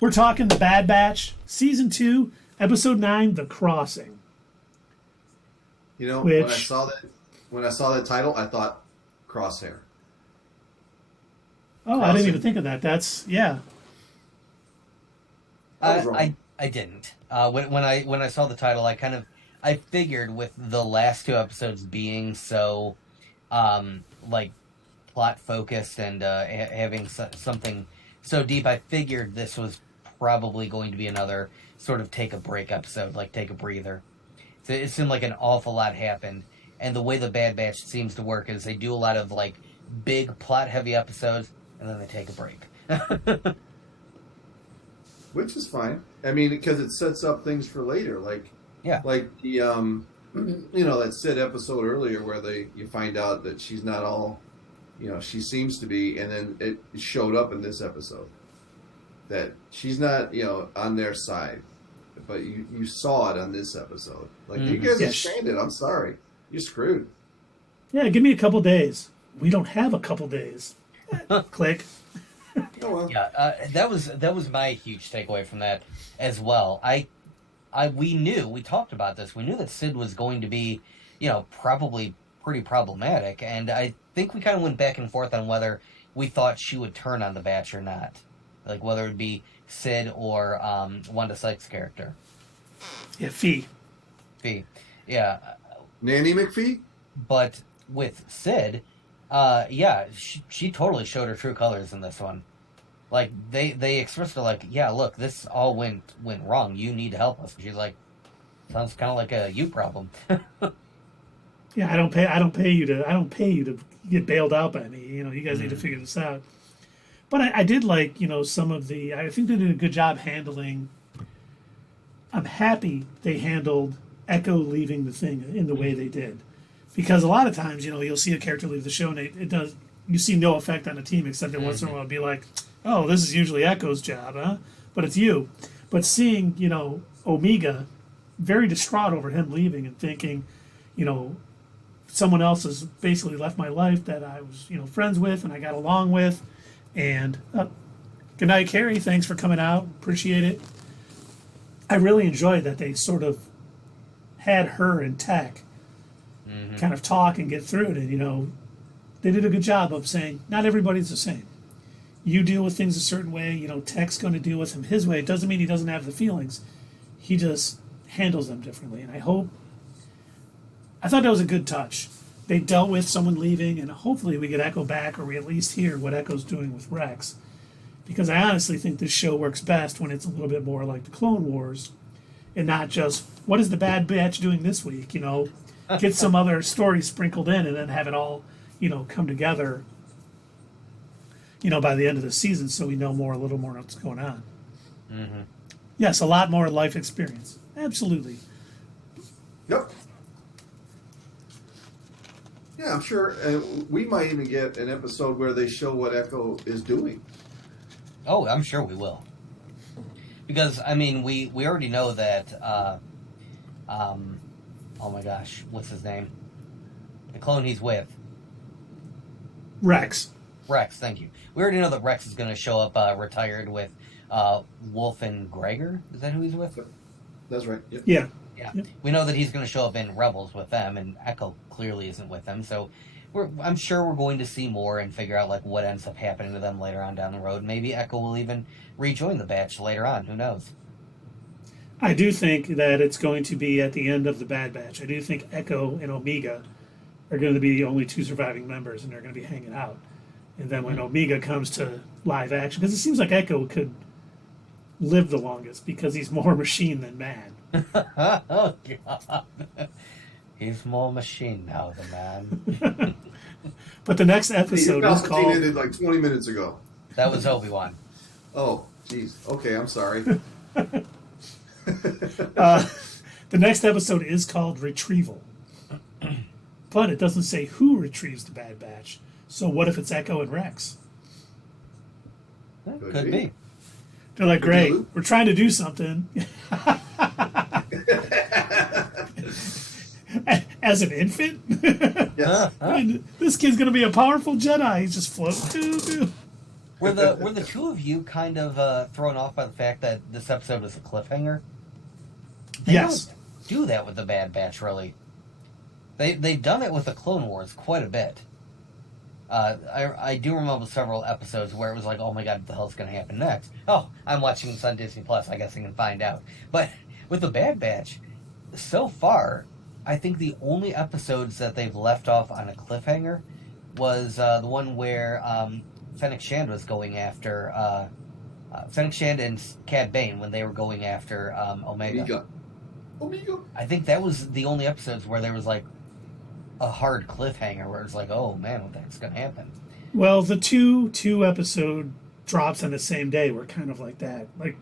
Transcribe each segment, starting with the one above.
We're talking The Bad Batch, Season 2, Episode 9, The Crossing. You know, Which... when I saw that title, I thought Crosshair. Oh, Crossing. I didn't even think of that. That's, yeah. I didn't. When I saw the title, I figured with the last two episodes being so, like, plot focused and having something so deep, I figured this was probably going to be another sort of take a break episode, like take a breather. So it seemed like an awful lot happened, and the way the Bad Batch seems to work is they do a lot of like big plot heavy episodes, and then they take a break. Which is fine. I mean, because it sets up things for later, like the that Sid episode earlier where you find out that she's not all, she seems to be, and then it showed up in this episode that she's not, on their side, but you saw it on this episode. Like, you guys are stranded. I'm sorry, you're screwed. Yeah, give me a couple days. We don't have a couple days. Click. Oh, well. Yeah, that was my huge takeaway from that as well. We talked about this. We knew that Sid was going to be, probably pretty problematic, and I think we kind of went back and forth on whether we thought she would turn on the Batch or not, like whether it would be Sid or Wanda Sykes' character. Yeah, Fee, yeah, Nanny McPhee. But with Sid, she totally showed her true colors in this one. Like, they expressed her like, yeah, look, this all went wrong. You need to help us. And she's like, sounds kind of like a you problem. Yeah, I don't pay you to get bailed out by me. You guys need to figure this out. But I did like, some of the. I think they did a good job handling. I'm happy they handled Echo leaving the thing in the way they did, because a lot of times, you'll see a character leave the show and it does. You see no effect on the team except that once in a while it'll be like, oh, this is usually Echo's job, huh? But it's you. But seeing, Omega very distraught over him leaving and thinking, someone else has basically left my life that I was, friends with and I got along with. And good night, Carrie. Thanks for coming out. Appreciate it. I really enjoyed that they sort of had her and Tech kind of talk and get through it. And, they did a good job of saying, not everybody's the same. You deal with things a certain way. Tech's going to deal with him his way. It doesn't mean he doesn't have the feelings. He just handles them differently. And I thought that was a good touch. They dealt with someone leaving, and hopefully we get Echo back, or we at least hear what Echo's doing with Rex. Because I honestly think this show works best when it's a little bit more like the Clone Wars, and not just, what is the Bad Batch doing this week? Get some other story sprinkled in, and then have it all, come together, by the end of the season, so we know a little more what's going on. Mm-hmm. Yes, a lot more life experience. Absolutely. Yep. Yeah, I'm sure. We might even get an episode where they show what Echo is doing. Oh, I'm sure we will. Because, I mean, we already know that, oh my gosh, what's his name? The clone he's with. Rex, thank you. We already know that Rex is going to show up retired with Wolf and Gregor. Is that who he's with? That's right. Yep. Yeah. Yep. We know that he's going to show up in Rebels with them, and Echo clearly isn't with them. So I'm sure we're going to see more and figure out like what ends up happening to them later on down the road. Maybe Echo will even rejoin the Batch later on. Who knows? I do think that it's going to be at the end of the Bad Batch. I do think Echo and Omega are going to be the only two surviving members, and they're going to be hanging out. And then when Omega comes to live action, because it seems like Echo could live the longest because he's more machine than man. Oh, God. He's more machine now than man. But the next episode is called... Palpatine ended like 20 minutes ago. That was Obi-Wan. Oh, jeez. Okay, I'm sorry. The next episode is called Retrieval. But it doesn't say who retrieves the Bad Batch. So what if it's Echo and Rex? Could be. They're like, great, we're trying to do something. As an infant? Yes. This kid's going to be a powerful Jedi. He's just floating. Were the two of you kind of thrown off by the fact that this episode was a cliffhanger? They Yes. don't do that with the Bad Batch, really. They've done it with the Clone Wars quite a bit. I do remember several episodes where it was like, oh my god, what the hell's going to happen next? Oh, I'm watching this on Disney Plus. I guess I can find out. But with the Bad Batch, so far, I think the only episodes that they've left off on a cliffhanger was the one where Fennec Shand was going after Fennec Shand and Cad Bane when they were going after Omega. I think that was the only episodes where there was like a hard cliffhanger where it's like, oh man, what the heck's gonna happen? Well, the two episode drops on the same day were kind of like that. Like,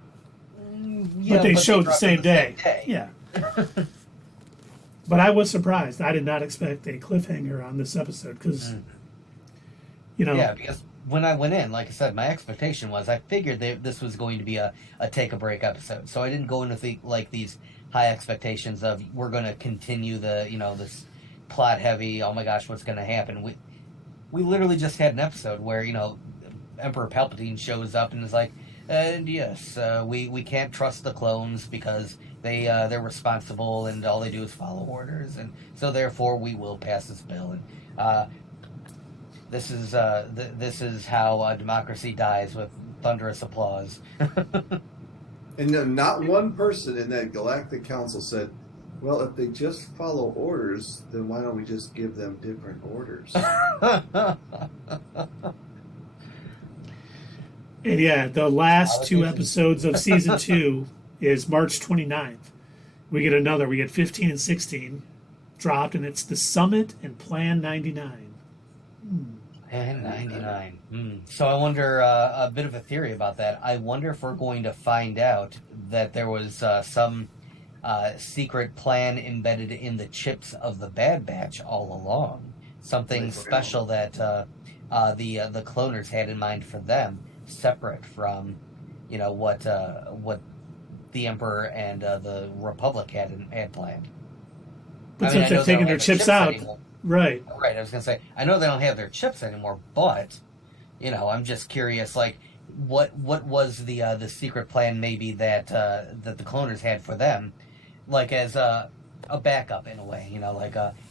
Yeah, but they showed dropped the same on day. Yeah. But I was surprised. I did not expect a cliffhanger on this episode because, Yeah, because when I went in, like I said, my expectation was I figured this was going to be a take a break episode, so I didn't go into these high expectations of we're going to continue this plot heavy. Oh my gosh, what's going to happen? We literally just had an episode where Emperor Palpatine shows up and is like, and yes, we can't trust the clones because they're responsible and all they do is follow orders, and so therefore we will pass this bill. And this is how democracy dies, with thunderous applause. And not one person in that Galactic Council said, well, if they just follow orders, then why don't we just give them different orders? And yeah, the last two episodes of season 2 is March 29th. We get 15 and 16 dropped, and it's The Summit and Plan 99. And 99. So I wonder, a bit of a theory about that. I wonder if we're going to find out that there was some secret plan embedded in the chips of the Bad Batch all along. Something special that the cloners had in mind for them, separate from, what the Emperor and the Republic had planned. But since they've taken their chips out, right? Right. I was gonna say, I know they don't have their chips anymore, but I'm just curious, like, what was the secret plan maybe that the cloners had for them, like as a backup in a way,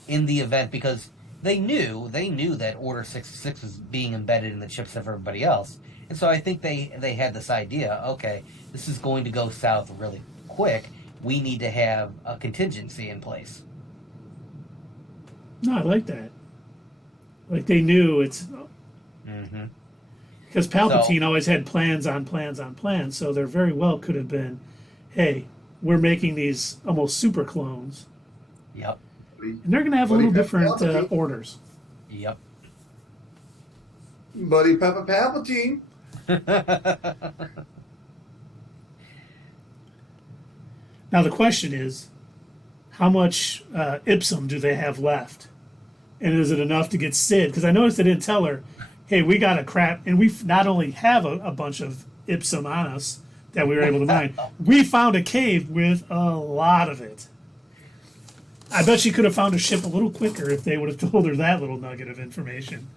in the event, because they knew that Order 66 was being embedded in the chips of everybody else. And so I think they had this idea, okay, this is going to go south really quick. We need to have a contingency in place. No, I like that. Like, they knew it's... Because Palpatine always had plans on plans on plans, so there very well could have been, hey, we're making these almost super clones. Yep. And they're going to have a little different orders. Yep. Buddy Peppa Palpatine. Now the question is, how much Ipsum do they have left? And is it enough to get Sid? Because I noticed they didn't tell her, hey, we got a crap, and we not only have a bunch of Ipsum on us that we were able to mine, we found a cave with a lot of it. I bet she could have found a ship a little quicker if they would have told her that little nugget of information.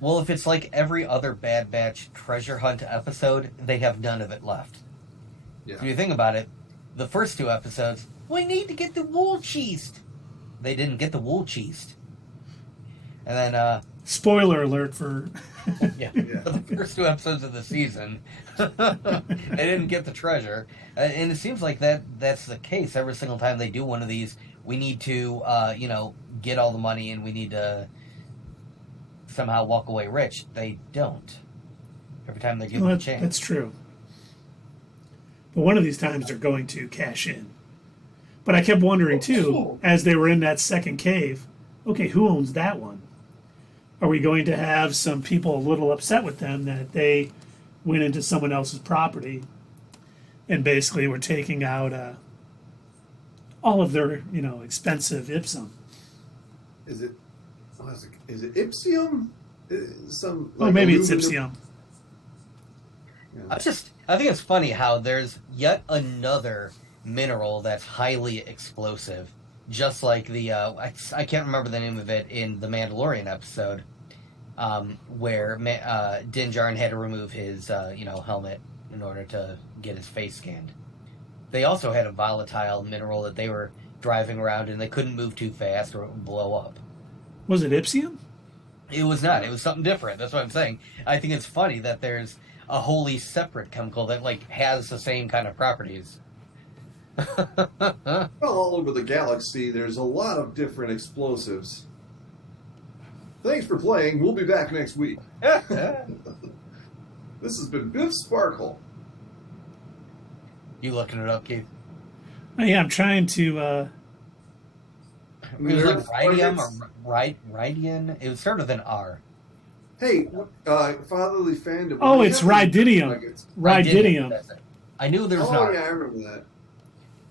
Well, if it's like every other Bad Batch treasure hunt episode, they have none of it left. Yeah. If you think about it, the first two episodes, we need to get the wool cheesed. They didn't get the wool cheesed. And then, spoiler alert for... for the first two episodes of the season, they didn't get the treasure. And it seems like that's the case every single time they do one of these. We need to, get all the money, and we need to somehow walk away rich. They don't. Every time they give them a chance. That's true. But one of these times they're going to cash in. But I kept wondering, too, as they were in that second cave, okay, who owns that one? Are we going to have some people a little upset with them that they went into someone else's property and basically were taking out all of their, expensive Ipsum? Is it Ipsium? Maybe it's Ipsium. Yeah. I think it's funny how there's yet another mineral that's highly explosive, just like the I can't remember the name of it in the Mandalorian episode, where Din Djarin had to remove his helmet in order to get his face scanned. They also had a volatile mineral that they were driving around and they couldn't move too fast or it would blow up. Was it Ipsium? It was not. It was something different. That's what I'm saying. I think it's funny that there's a wholly separate chemical that like has the same kind of properties. Well, all over the galaxy, there's a lot of different explosives. Thanks for playing. We'll be back next week. This has been Biff Sparkle. You looking it up, Keith? Oh, yeah, I'm trying to. It was like Ridium or Ridian. It was sort of an R. Hey, fatherly fandom. Oh, it's Rididium. Rididium. I knew there was an R. R. Yeah, I remember that.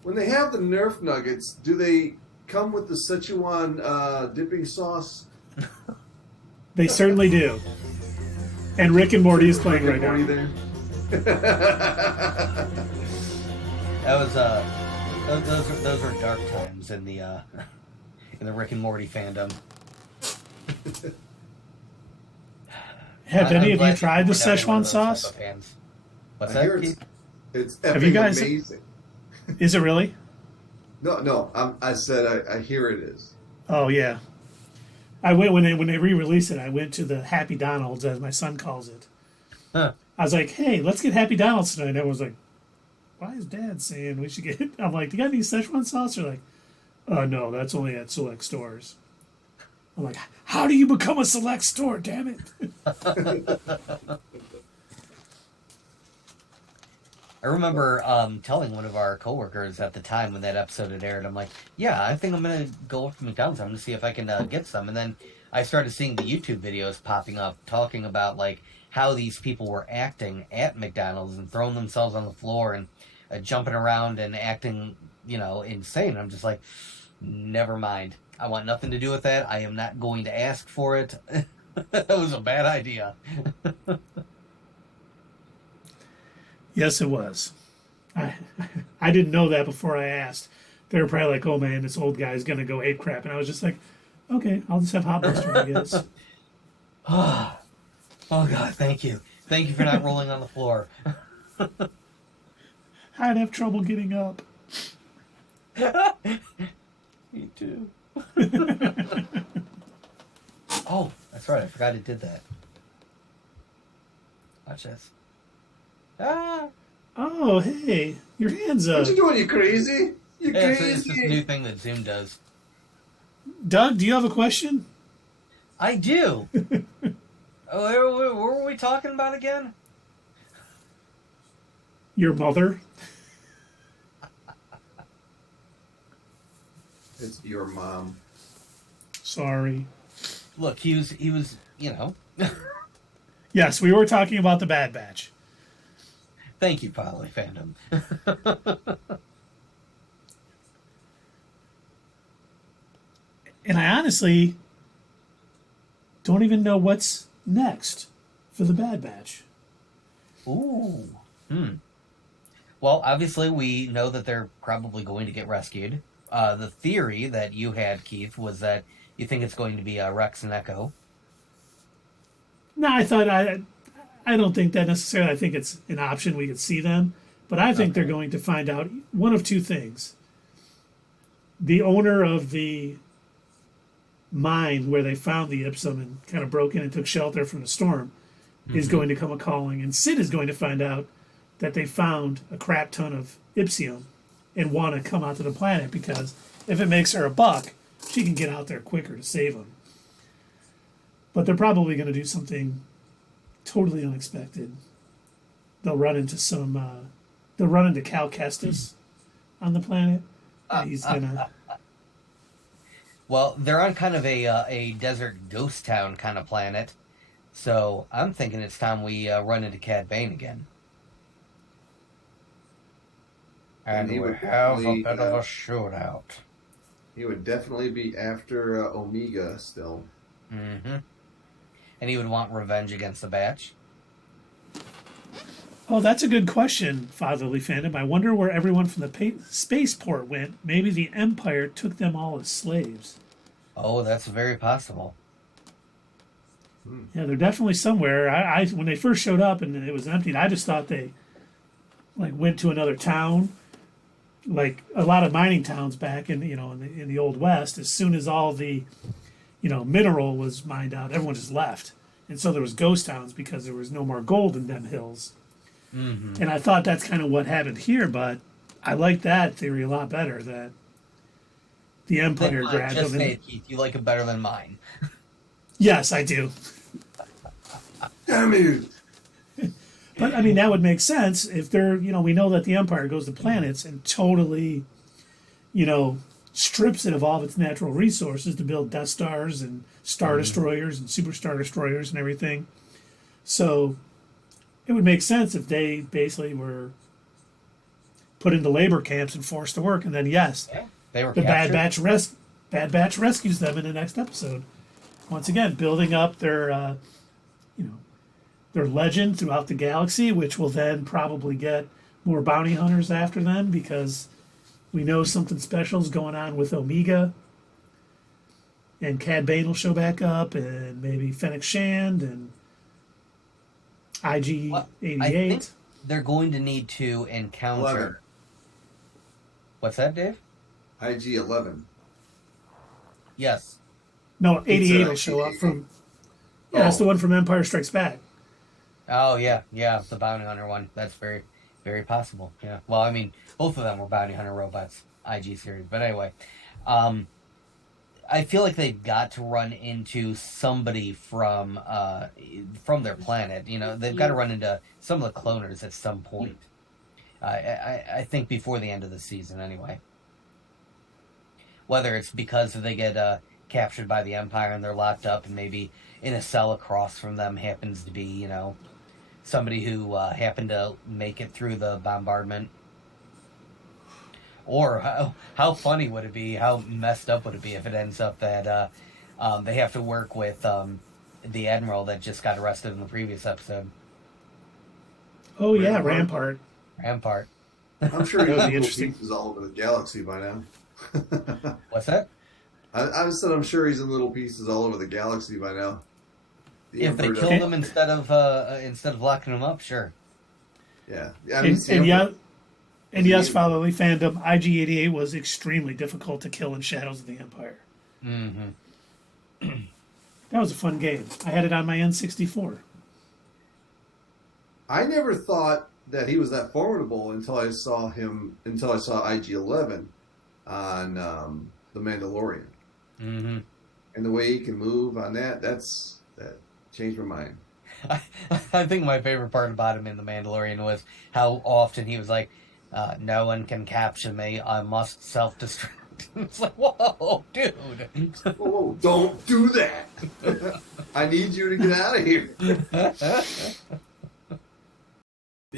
When they have the Nerf nuggets, do they come with the Szechuan dipping sauce? They certainly do. And Rick and Morty is playing right now. There. That was those were dark times in the Rick and Morty fandom. Have any of you tried the Szechuan sauce? What's that, Keith? It's have you guys? Amazing. Is it really? No. I said I hear it is. Oh yeah. I went when they re-released it. I went to the Happy Donald's, as my son calls it. Huh. I was like, "Hey, let's get Happy Donald's tonight." And everyone's like, "Why is Dad saying we should get it?" I'm like, "Do you got any Szechuan sauce?" They're like, "No, that's only at select stores." I'm like, "How do you become a select store? Damn it!" I remember telling one of our coworkers at the time when that episode had aired, I'm like, yeah, I think I'm going to go up to McDonald's. I'm going to see if I can get some. And then I started seeing the YouTube videos popping up talking about like how these people were acting at McDonald's and throwing themselves on the floor and jumping around and acting, insane. I'm just like, never mind. I want nothing to do with that. I am not going to ask for it. That was a bad idea. Yes, it was. I didn't know that before I asked. They were probably like, "Oh man, this old guy's gonna go ape crap," and I was just like, "Okay, I'll just have hot buster, I guess." Oh God, thank you for not rolling on the floor. I'd have trouble getting up. Me too. Oh, that's right. I forgot it did that. Watch this. Ah. Oh, hey, your hands up. What you doing, you crazy? You crazy? It's this new thing that Zoom does. Doug, do you have a question? I do. What were we talking about again? Your mother. It's your mom. Sorry. Look, he was, Yes, we were talking about the Bad Batch. Thank you, Poly Fandom. And I honestly don't even know what's next for the Bad Batch. Ooh. Well, obviously, we know that they're probably going to get rescued. The theory that you had, Keith, was that you think it's going to be Rex and Echo. No, I don't think that necessarily. I think it's an option. We could see them. But I think they're going to find out one of two things. The owner of the mine where they found the Ipsum and kind of broke in and took shelter from the storm is going to come a-calling. And Sid is going to find out that they found a crap ton of Ipsium and want to come out to the planet because if it makes her a buck, she can get out there quicker to save them. But they're probably going to do something totally unexpected. They'll run into Cal Kestis on the planet. And he's gonna. Well, they're on kind of a desert ghost town kind of planet, so I'm thinking it's time we run into Cad Bane again. And we have a bit of a shootout. He would definitely be after Omega still. Mm-hmm. And he would want revenge against the Batch. Oh, that's a good question, Fatherly Fandom. I wonder where everyone from the spaceport went. Maybe the Empire took them all as slaves. Oh, that's very possible. Yeah, they're definitely somewhere. I when they first showed up and it was empty, I just thought they like went to another town, like a lot of mining towns back in in the old west. As soon as all the mineral was mined out, everyone just left, and so there was ghost towns because there was no more gold in them hills. Mm-hmm. And I thought that's kind of what happened here, but I like that theory a lot better. That the Empire grabbed just them. say it, Keith. You like it better than mine. Yes, I do. Damn you! But I mean, that would make sense if they're, we know that the Empire goes to planets and totally, strips it of all of its natural resources to build Death Stars and Star Destroyers and Super Star Destroyers and everything. So it would make sense if they basically were put into labor camps and forced to work. And then, yes, they were the captured. Bad Batch rescues them in the next episode. Once again, building up their, their legend throughout the galaxy, which will then probably get more bounty hunters after them because we know something special is going on with Omega. And Cad Bane will show back up, and maybe Fennec Shand and IG-88. I think they're going to need to encounter... 11. What's that, Dave? IG-11. Yes. No, 88 will It's, show up 88. from... Yeah, that's the one from Empire Strikes Back. Oh, yeah, the bounty hunter one. That's very, very possible. Yeah. Well, I mean, both of them were bounty hunter robots, IG series. But anyway, I feel like they've got to run into somebody from their planet. They've got to run into some of the cloners at some point. I think before the end of the season, anyway. Whether it's because they get captured by the Empire and they're locked up, and maybe in a cell across from them happens to be, somebody who happened to make it through the bombardment. Or how funny would it be, how messed up would it be if it ends up that they have to work with the Admiral that just got arrested in the previous episode. Oh, yeah, Rampart. I'm sure he's That would be little interesting. pieces all over the galaxy by now. What's that? I said I'm sure he's in little pieces all over the galaxy by now. If they kill them instead of locking them up, sure. Yeah. And yes, Fatherly Fandom, IG-88 was extremely difficult to kill in Shadows of the Empire. Mm-hmm. That was a fun game. I had it on my N64. I never thought that he was that formidable until I saw IG-11 on The Mandalorian. Mm-hmm. And the way he can move on that changed my mind. I think my favorite part about him in The Mandalorian was how often he was like, no one can capture me, I must self-destruct. It's like, whoa, dude. Whoa, don't do that. I need you to get out of here.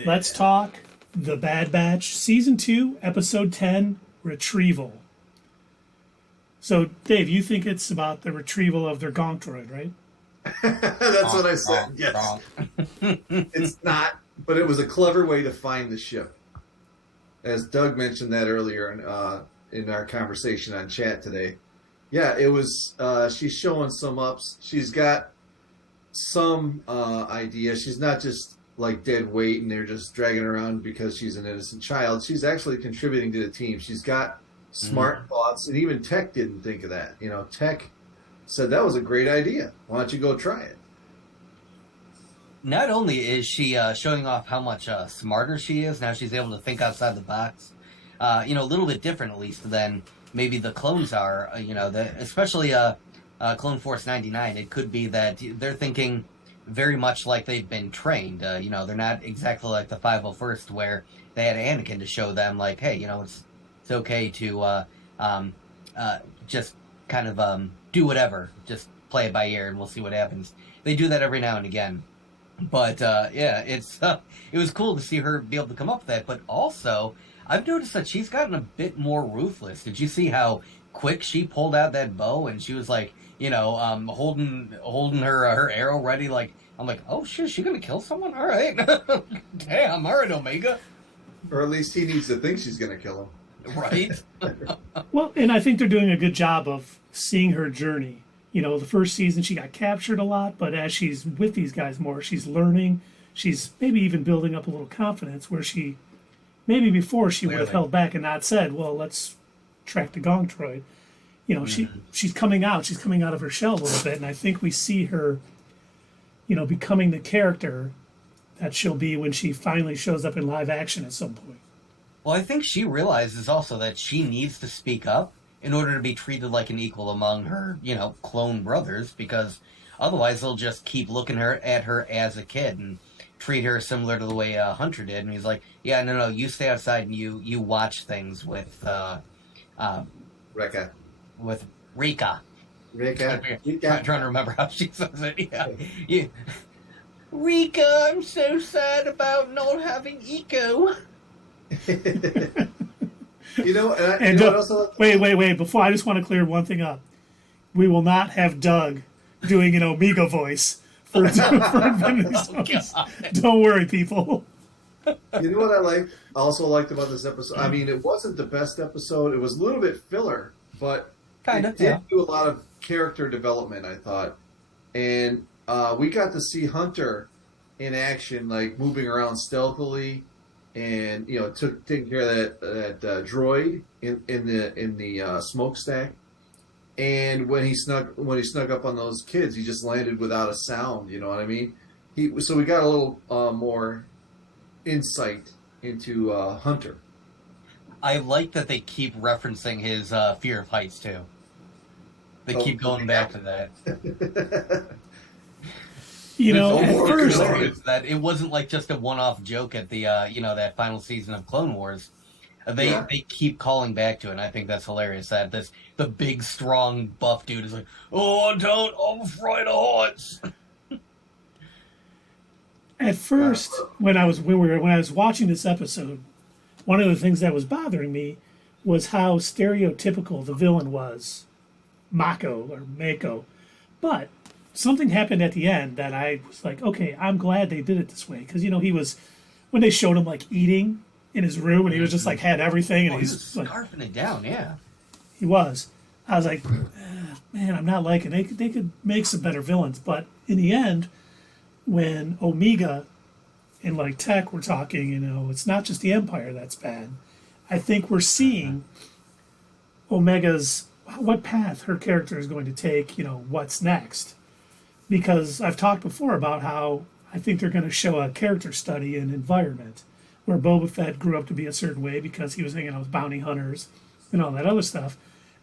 Let's talk The Bad Batch, Season 2, Episode 10, Retrieval. So, Dave, you think it's about the retrieval of their gonk droid, right? That's what I said, yes. It's not, but it was a clever way to find the ship. As Doug mentioned that earlier in our conversation on chat today. Yeah, it was, she's showing some ups. She's got some idea. She's not just like dead weight and they're just dragging her around because she's an innocent child. She's actually contributing to the team. She's got smart thoughts, and even Tech didn't think of that. Tech said that was a great idea. Why don't you go try it? Not only is she showing off how much smarter she is, now she's able to think outside the box. A little bit different, at least, than maybe the clones are. Especially Clone Force 99. It could be that they're thinking very much like they've been trained. They're not exactly like the 501st, where they had Anakin to show them, like, hey, it's okay to just kind of do whatever. Just play it by ear, and we'll see what happens. They do that every now and again. But, it was cool to see her be able to come up with that. But also, I've noticed that she's gotten a bit more ruthless. Did you see how quick she pulled out that bow? And she was like, holding her arrow ready. Like, I'm like, oh shit, she gonna kill someone? All right. Damn, all right, Omega. Or at least he needs to think she's going to kill him. Right? Well, and I think they're doing a good job of seeing her journey. You know, the first season she got captured a lot, but as she's with these guys more, she's learning. She's maybe even building up a little confidence where she, maybe before she would have held back and not said, well, let's track the Gong Droid. You know, she's coming out. She's coming out of her shell a little bit, and I think we see her, you know, becoming the character that she'll be when she finally shows up in live action at some point. Well, I think she realizes also that she needs to speak up in order to be treated like an equal among her, you know, clone brothers, because otherwise they'll just keep looking at her as a kid and treat her similar to the way Hunter did. And he's like, yeah, no, you stay outside and you watch things with Reka. With Rika. Rika. Trying to remember how she says it. Yeah. Rika, I'm so sad about not having Eco. You know, and what also... wait. Before, I just want to clear one thing up. We will not have Doug doing an Omega voice for Don't worry, people. You know what I also liked about this episode? I mean, it wasn't the best episode. It was a little bit filler, but it did do a lot of character development, I thought. And we got to see Hunter in action, like moving around stealthily, and you know, taking care of that droid in the smokestack. And when he snuck up on those kids, he just landed without a sound. You know what I mean? So we got a little more insight into Hunter. I like that they keep referencing his fear of heights too. They keep going back to that. You know, at first that it wasn't like just a one-off joke at the that final season of Clone Wars. They keep calling back to it, and I think that's hilarious. That the big, strong, buff dude is like, "Oh, I'm afraid of heights." At first, when I was watching this episode, one of the things that was bothering me was how stereotypical the villain was, Mako. But something happened at the end that I was like, okay, I'm glad they did it this way, because you know when they showed him like eating in his room and he was just like had everything and he was like scarfing it down, yeah. He was. I was like, man, I'm not liking. They could make some better villains, but in the end, when Omega and like Tech were talking, you know, it's not just the Empire that's bad. I think we're seeing Omega's what path her character is going to take. You know, what's next. Because I've talked before about how I think they're going to show a character study in environment where Boba Fett grew up to be a certain way because he was hanging out with bounty hunters and all that other stuff.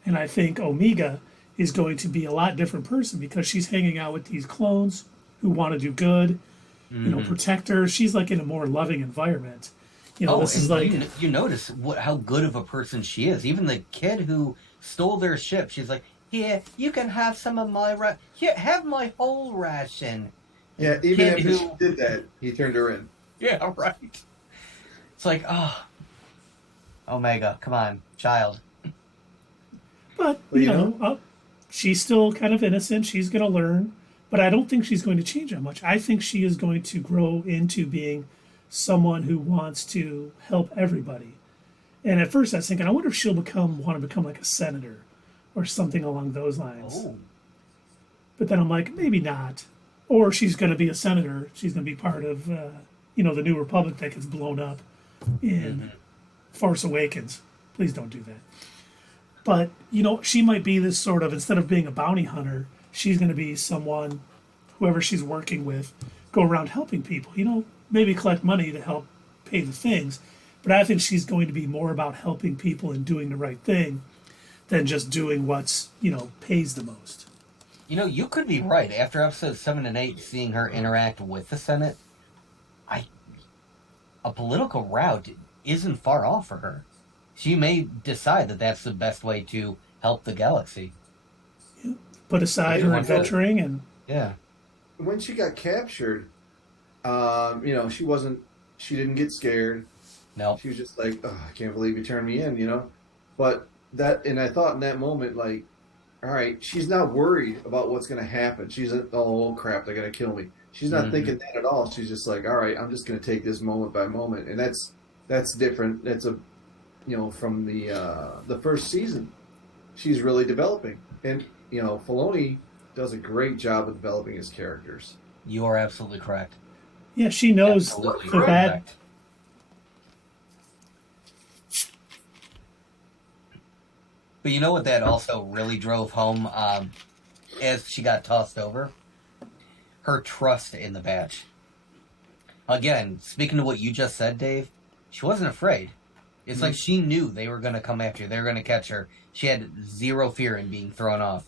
And I think Omega is going to be a lot different person because she's hanging out with these clones who want to do good, you know, protect her. She's like in a more loving environment. You know, this is like... You notice how good of a person she is. Even the kid who stole their ship, she's like, here, you can have some of my here, have my whole ration. Yeah, even after she did that, he turned her in. Yeah, right. It's like, Omega, come on, child. But, you know, she's still kind of innocent. She's going to learn. But I don't think she's going to change that much. I think she is going to grow into being someone who wants to help everybody. And at first I was thinking, I wonder if she'll want to become like a senator or something along those lines. Oh. But then I'm like, maybe not. Or she's going to be a senator. She's going to be part of, the New Republic that gets blown up in Force Awakens. Please don't do that. But, you know, she might be this sort of, instead of being a bounty hunter, she's going to be someone, whoever she's working with, go around helping people. You know, maybe collect money to help pay the things. But I think she's going to be more about helping people and doing the right thing than just doing what's, pays the most. You know, you could be right. After episodes 7 and 8, seeing her interact with the Senate, a political route isn't far off for her. She may decide that that's the best way to help the galaxy. Yeah. Put aside her adventuring and... Yeah. When she got captured, she didn't get scared. No. She was just like, oh, I can't believe you turned me in, you know? But I thought in that moment, like, all right, she's not worried about what's going to happen. She's like, oh, crap, they're going to kill me. She's not thinking that at all. She's just like, all right, I'm just going to take this moment by moment. And that's different. That's from the first season. She's really developing. And, Filoni does a great job of developing his characters. You are absolutely correct. Yeah, she knows Absolutely the bad. correct. But you know what that also really drove home as she got tossed over? Her trust in the batch. Again, speaking to what you just said, Dave, she wasn't afraid. It's like she knew they were going to come after her. They were going to catch her. She had zero fear in being thrown off.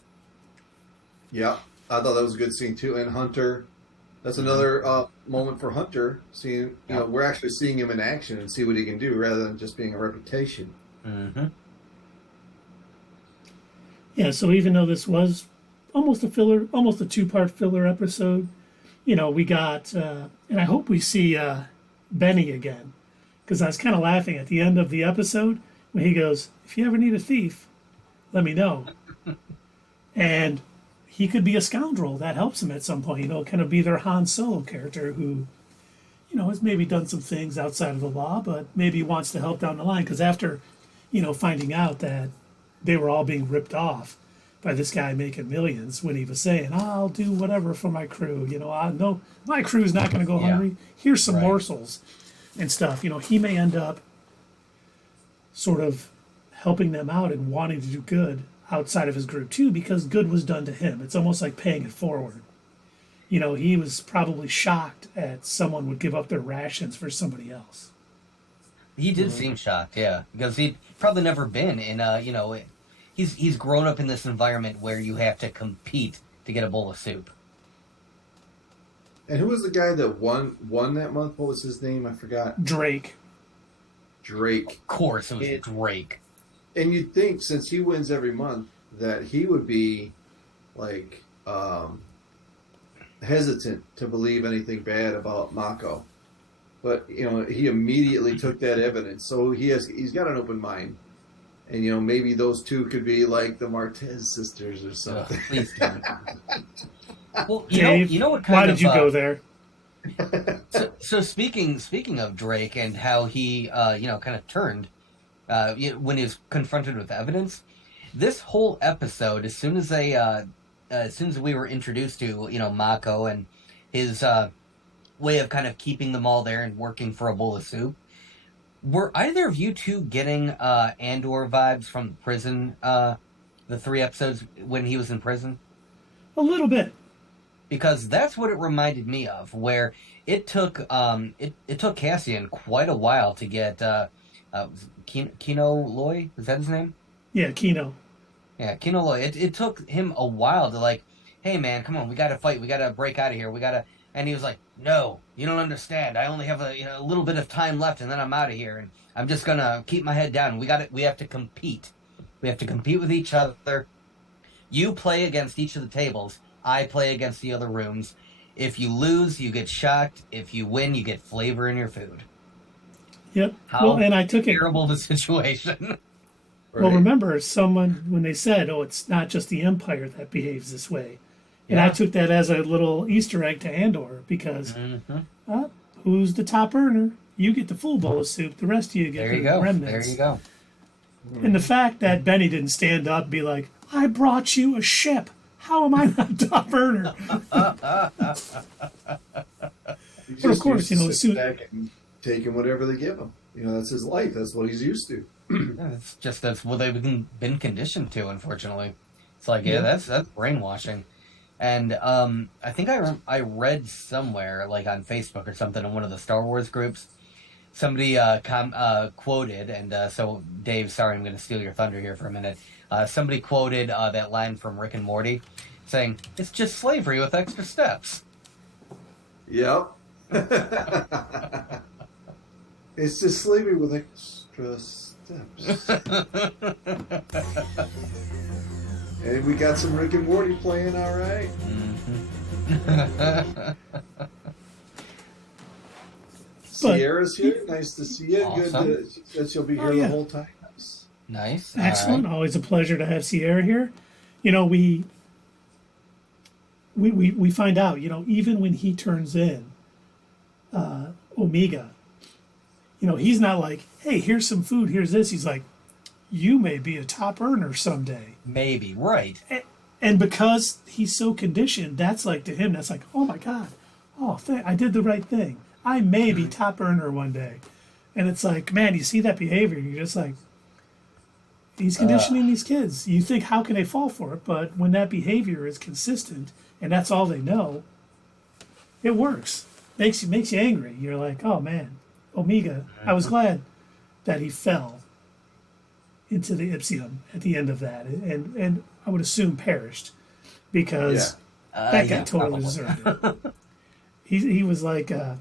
Yeah, I thought that was a good scene too. And Hunter, that's another moment for Hunter. Seeing, you know, we're actually seeing him in action and see what he can do rather than just being a reputation. Mm-hmm. Yeah, so even though this was almost a filler, almost a 2-part filler episode, you know, we got, and I hope we see Benny again, because I was kind of laughing at the end of the episode when he goes, "If you ever need a thief, let me know." And he could be a scoundrel. That helps him at some point, you know, kind of be their Han Solo character who, you know, has maybe done some things outside of the law, but maybe wants to help down the line. Because after, you know, finding out that they were all being ripped off by this guy making millions, when he was saying, "I'll do whatever for my crew," you know, "I know my crew's not going to go hungry. Here's some morsels and stuff." You know, he may end up sort of helping them out and wanting to do good outside of his group too, because good was done to him. It's almost like paying it forward. You know, he was probably shocked at someone would give up their rations for somebody else. He did seem shocked, yeah, because he'd probably never been in you know, he's grown up in this environment where you have to compete to get a bowl of soup. And who was the guy that won that month? What was his name? I forgot. Drake. Of course, it was Drake. And you'd think, since he wins every month, that he would be, like, hesitant to believe anything bad about Mako. But, you know, he immediately took that evidence. So he's got an open mind. And, you know, maybe those two could be like the Martez sisters or something. Please don't. Well, Dave, you know what kind why of, did you go there? So speaking of Drake and how he, you know, kind of turned when he was confronted with evidence, this whole episode, as soon as we were introduced to, you know, Mako and his way of kind of keeping them all there and working for a bowl of soup, were either of you two getting Andor vibes from the prison, the 3 episodes when he was in prison? A little bit. Because that's what it reminded me of, where it took it took Cassian quite a while to get Kino Loy, is that his name? Yeah, Kino. Yeah, Kino Loy. It took him a while to, like, "Hey man, come on, we gotta fight, we gotta break out of here, we gotta," and he was like, "No, you don't understand. I only have a little bit of time left, and then I'm out of here, and I'm just gonna keep my head down. We have to compete. We have to compete with each other. You play against each of the tables. I play against the other rooms. If you lose, you get shocked. If you win, you get flavor in your food." Yep. How and I took terrible the situation. Well, remember, when they said, "Oh, it's not just the Empire that behaves this way," and I took that as a little Easter egg to Andor, because who's the top earner? You get the full bowl of soup. The rest of you get the remnants. There you go. And the fact that Benny didn't stand up and be like, "I brought you a ship. How am I not top earner?" But of course, you know, sit back and taking whatever they give him. You know, that's his life. That's what he's used to. That's what they've been conditioned to. Unfortunately, it's like that's brainwashing. And I think I read somewhere, like on Facebook or something, in one of the Star Wars groups, somebody quoted, and so Dave, sorry, I'm going to steal your thunder here for a minute. Somebody quoted that line from Rick and Morty, saying, "It's just slavery with extra steps." Yep. It's just slavery with extra steps. And we got some Rick and Morty playing, all right. Sierra's here. Nice to see you. Awesome. Good. She said she'll be here the whole time. Nice. Excellent. Always a pleasure to have Sierra here. You know, we find out, you know, even when he turns in Omega, you know, he's not like, "Hey, here's some food, here's this." He's like, "You may be a top earner someday." Maybe, right. And because he's so conditioned, that's like, to him, that's like, oh my God, I did the right thing. I may be top earner one day. And it's like, man, you see that behavior, and you're just like, he's conditioning these kids. You think, how can they fall for it? But when that behavior is consistent, and that's all they know, it works. Makes you angry. You're like, oh man, Omega. I was glad that he fell into the Ipsium at the end of that, and I would assume perished, because that guy totally deserved it. He was like, oh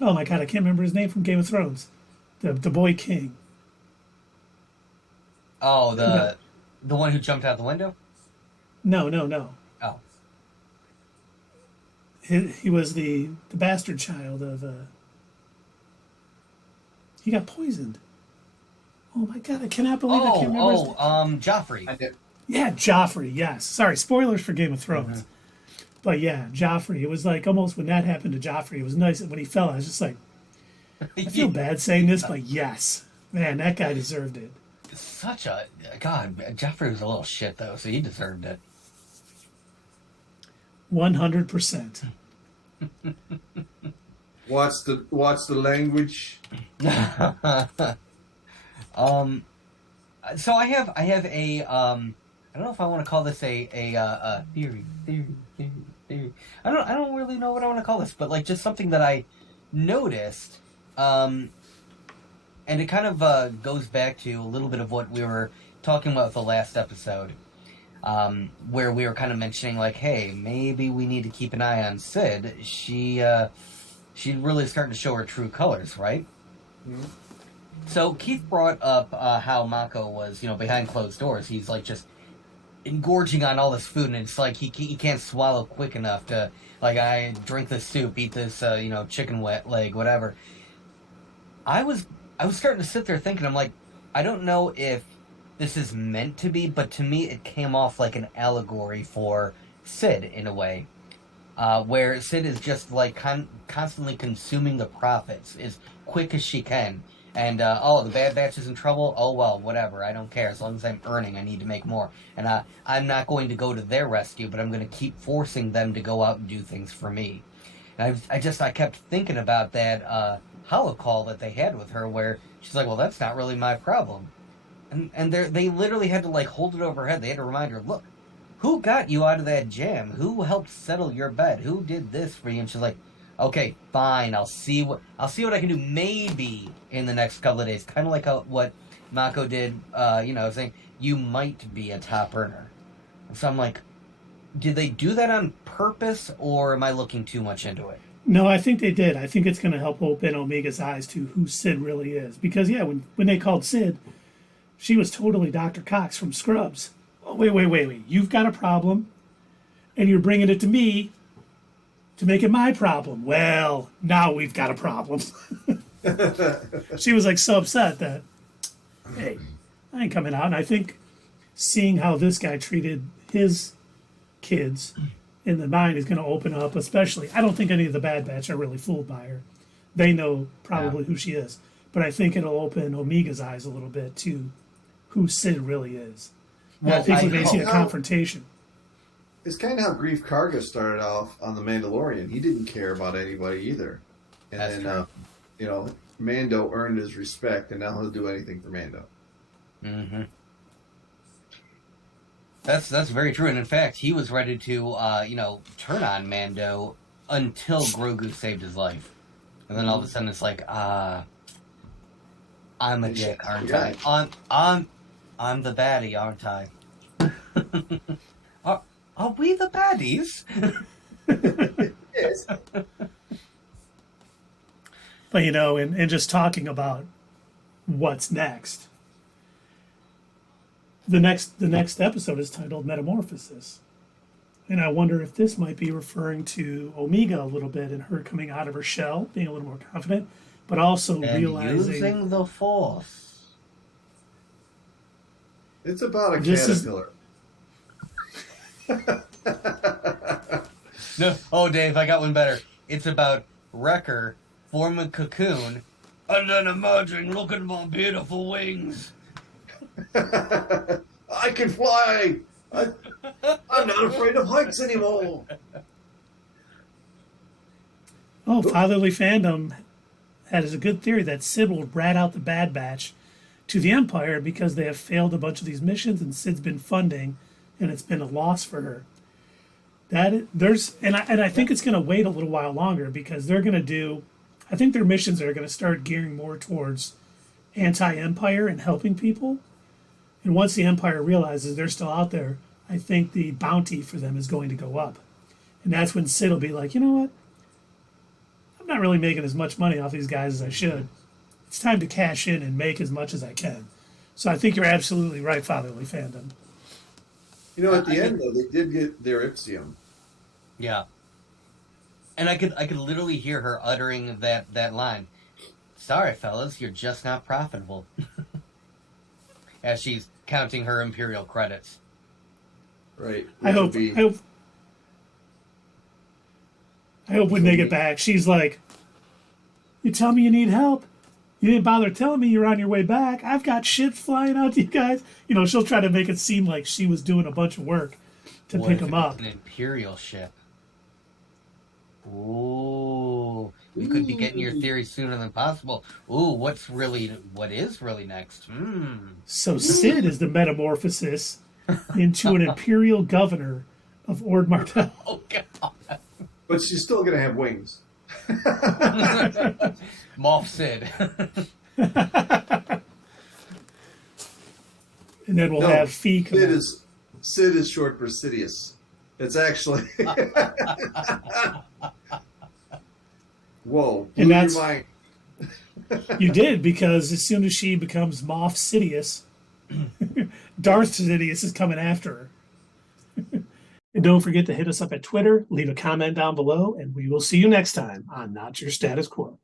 my God, I can't remember his name from Game of Thrones, the boy king. Oh, the one who jumped out the window? No. Oh. He was the bastard child of. He got poisoned. Oh my God! I cannot believe I can't remember. Joffrey. Yeah, Joffrey. Yes. Sorry, spoilers for Game of Thrones. But yeah, Joffrey. It was like almost when that happened to Joffrey. It was nice when he fell. I was just like, I feel bad saying this, but yes, man, that guy deserved it. Such a God. Joffrey was a little shit though, so he deserved it. 100%. Watch the language. So I have a I don't know if I want to call this a theory. I don't really know what I want to call this, but like just something that I noticed, and it kind of goes back to a little bit of what we were talking about the last episode, where we were kind of mentioning like, hey, maybe we need to keep an eye on Sid. She's really starting to show her true colors, right? Mm-hmm. So Keith brought up how Mako was, behind closed doors. He's like just engorging on all this food, and it's like he can't swallow quick enough to, like, I drink this soup, eat this, chicken wet leg, whatever. I was starting to sit there thinking, I'm like, I don't know if this is meant to be, but to me it came off like an allegory for Sid in a way, where Sid is just like constantly consuming the profits as quick as she can. And, the Bad Batch is in trouble? Oh, well, whatever. I don't care. As long as I'm earning, I need to make more. And I'm not going to go to their rescue, but I'm going to keep forcing them to go out and do things for me. And I kept thinking about that holo call that they had with her, where she's like, well, that's not really my problem. And they literally had to, like, hold it over her head. They had to remind her, look, who got you out of that jam? Who helped settle your bed? Who did this for you? And she's like, okay, fine. I'll see what I can do. Maybe in the next couple of days, kind of like what Mako did. Saying you might be a top earner. And so I'm like, did they do that on purpose, or am I looking too much into it? No, I think they did. I think it's going to help open Omega's eyes to who Sid really is. Because when they called Sid, she was totally Dr. Cox from Scrubs. Oh, wait. You've got a problem, and you're bringing it to me to make it my problem. Well, now we've got a problem. She was like so upset that, hey, I ain't coming out. And I think seeing how this guy treated his kids in the mine is going to open up, especially, I don't think any of the Bad Batch are really fooled by her. They know probably who she is. But I think it'll open Omega's eyes a little bit to who Sid really is. Well, I think we may see a confrontation. It's kind of how Grief Karga started off on The Mandalorian. He didn't care about anybody either. And then, Mando earned his respect, and now he'll do anything for Mando. Mm-hmm. That's very true. And in fact, he was ready to, turn on Mando until Grogu saved his life. And then all of a sudden it's like, I'm a dick, aren't I? I'm the baddie, aren't I? Are we the baddies? Yes. But, and just talking about what's next. The next episode is titled Metamorphosis. And I wonder if this might be referring to Omega a little bit and her coming out of her shell, being a little more confident, but also realizing... using the Force. It's about a caterpillar. No, Dave, I got one better. It's about Wrecker forming a cocoon and then emerging looking for beautiful wings. I can fly! I'm not afraid of heights anymore. Oh, Fatherly Fandom has a good theory that Sid will rat out the Bad Batch to the Empire because they have failed a bunch of these missions and Sid's been funding, and it's been a loss for her. I think it's going to wait a little while longer because they're going to do. I think their missions are going to start gearing more towards anti-Empire and helping people. And once the Empire realizes they're still out there, I think the bounty for them is going to go up. And that's when Sid will be like, you know what? I'm not really making as much money off these guys as I should. It's time to cash in and make as much as I can. So I think you're absolutely right, Fatherly Fandom. You know, at the end, though, they did get their Ipsium. Yeah. And I could literally hear her uttering that line. Sorry, fellas, you're just not profitable. As she's counting her Imperial credits. Right. I hope when they get back, she's like, you tell me you need help. You didn't bother telling me you're on your way back. I've got ships flying out to you guys. You know, she'll try to make it seem like she was doing a bunch of work to pick them up. An Imperial ship. Ooh, we could be getting your theory sooner than possible. Ooh, what is really next? So Sid is the metamorphosis into an Imperial governor of Ord Martell. Oh, God. But she's still going to have wings. Moff Sid. And then we'll have Fee come out. Sid is short for Sidious. It's actually... Whoa, blew your mind. You did, because as soon as she becomes Moff Sidious, Darth Sidious is coming after her. And don't forget to hit us up at Twitter, leave a comment down below, and we will see you next time on Not Your Status Quo.